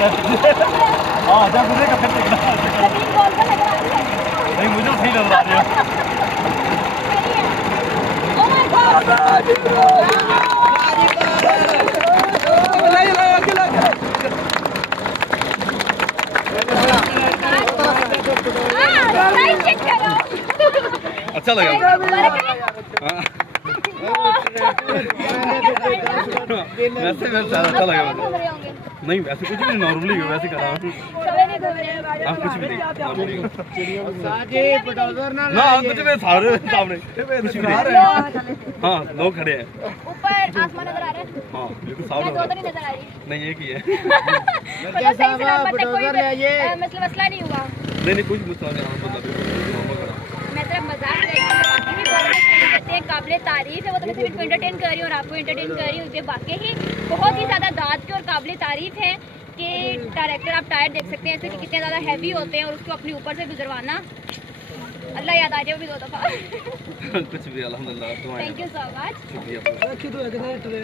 हाँ जब गुजरेगा फिर देखना। नहीं मुझे सही लग रहा है। अच्छा लगा। वैसे अच्छा लगा मुझे। नहीं वैसे कुछ भी नॉर्मली वैसे करा आप कुछ भी नहीं ना कुछ भी सारे सामने कुछ भी नहीं। हाँ लोग खड़े हैं ऊपर आसमान नजर आ रहा है। हाँ बिल्कुल साफ नजर नहीं नजर आ रही। नहीं एक ही है। मसला नहीं हुआ। नहीं कुछ मसला नहीं। मैं सिर्फ मजाक कर रही हूँ। बाकी भी बहुत कहते हैं काबिल तारीफ है। वो तो मैं सिर्फ एंटरटेन कर रही हूँ और आपको एंटरटेन कर रही हूँ। ये बाकी ही बहुत ही ज़्यादा दाद के और काबिल तारीफ है कि डायरेक्टर आप टायर देख सकते हैं ऐसे कि कितने ज़्यादा हैवी होते हैं और उसको अपने ऊपर से गुजरवाना अल्लाह याद आ जाए वो भी 2 दफ़ा। कुछ भी अल्हम्दुलिल्लाह। Thank you so much. शुक्रिया।